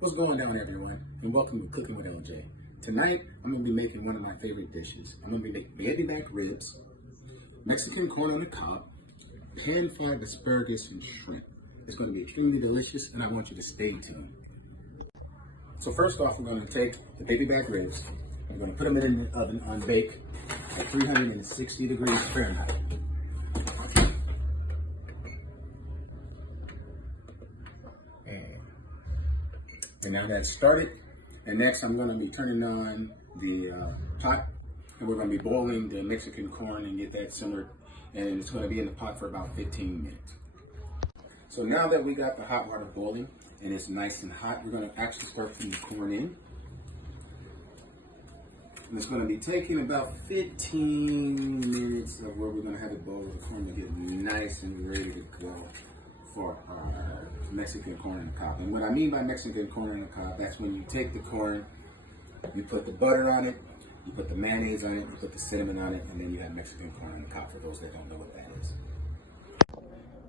What's going down, everyone? And welcome to Cooking with LJ. Tonight, I'm going to be making one of my favorite dishes. I'm going to be making baby back ribs, Mexican corn on the cob, pan-fried asparagus, and shrimp. It's going to be extremely delicious, and I want you to stay tuned. So first off, we're going to take the baby back ribs. We're going to put them in the oven on bake at 360 degrees Fahrenheit. And now that's started. And next I'm going to be turning on the pot, and we're going to be boiling the Mexican corn and get that simmered. And it's going to be in the pot for about 15 minutes. So now that we got the hot water boiling and it's nice and hot, we're going to actually start putting the corn in. And it's going to be taking about 15 minutes of where we're going to have it boil the corn to get nice and ready to go for our Mexican corn on the cob. And what I mean by Mexican corn on the cob, that's when you take the corn, you put the butter on it, you put the mayonnaise on it, you put the cinnamon on it, and then you have Mexican corn on the cob, for those that don't know what that is.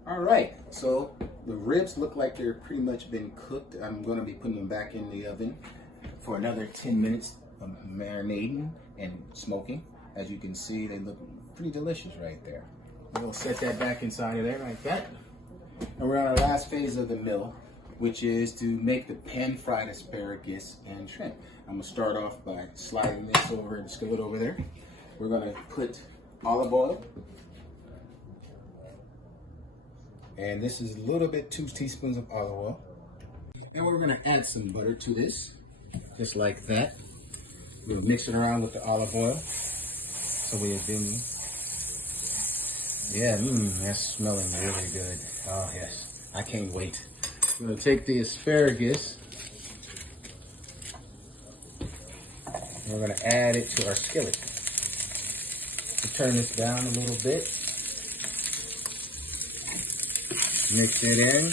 All right, so the ribs look like they're pretty much been cooked. I'm going to be putting them back in the oven for another 10 minutes of marinating and smoking. As you can see, they look pretty delicious right there. We'll set that back inside of there like that. And we're on our last phase of the meal, which is to make the pan-fried asparagus and shrimp. I'm going to start off by sliding this over in the skillet over there. We're going to put olive oil. And this is a little bit, 2 teaspoons of olive oil. And we're going to add some butter to this, just like that. We'll mix it around with the olive oil. So we're doing. Yeah, that's smelling really good. Oh yes, I can't wait. We're gonna take the asparagus and we're gonna add it to our skillet. We'll turn this down a little bit. Mix it in.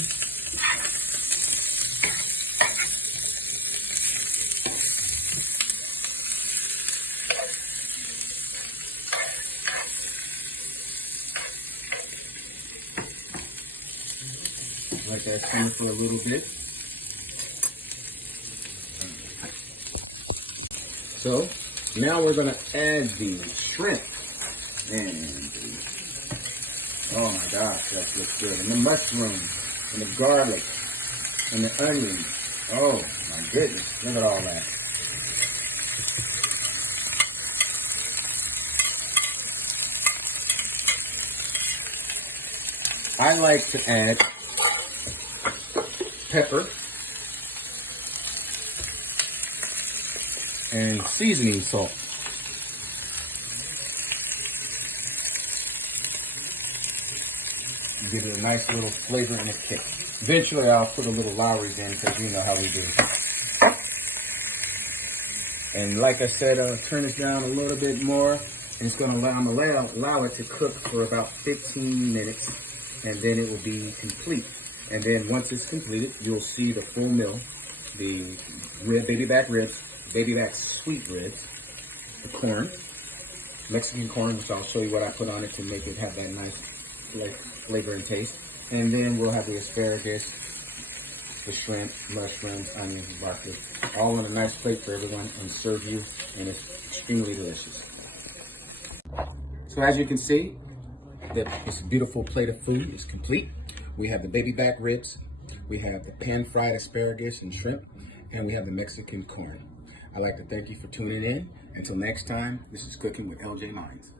Let that simmer for a little bit. So now we're going to add the shrimp and oh my gosh, that looks good. And the mushrooms and the garlic and the onions. Oh my goodness, look at all that. I like to add pepper and seasoning salt. Give it a nice little flavor and a kick. Eventually I'll put a little Lawry's in because you know how we do. And like I said, I'll turn it down a little bit more. And it's going to allow it to cook for about 15 minutes, and then it will be complete. And then once it's completed, you'll see the full meal, the baby back ribs, baby back sweet ribs, the corn, Mexican corn, which I'll show you what I put on it to make it have that nice flavor and taste. And then we'll have the asparagus, the shrimp, mushrooms, onions, and broccoli, all on a nice plate for everyone and serve you, and it's extremely delicious. So as you can see, this beautiful plate of food is complete. We have the baby back ribs, we have the pan-fried asparagus and shrimp, and we have the Mexican corn. I'd like to thank you for tuning in. Until next time, this is Cooking with LJ Mines.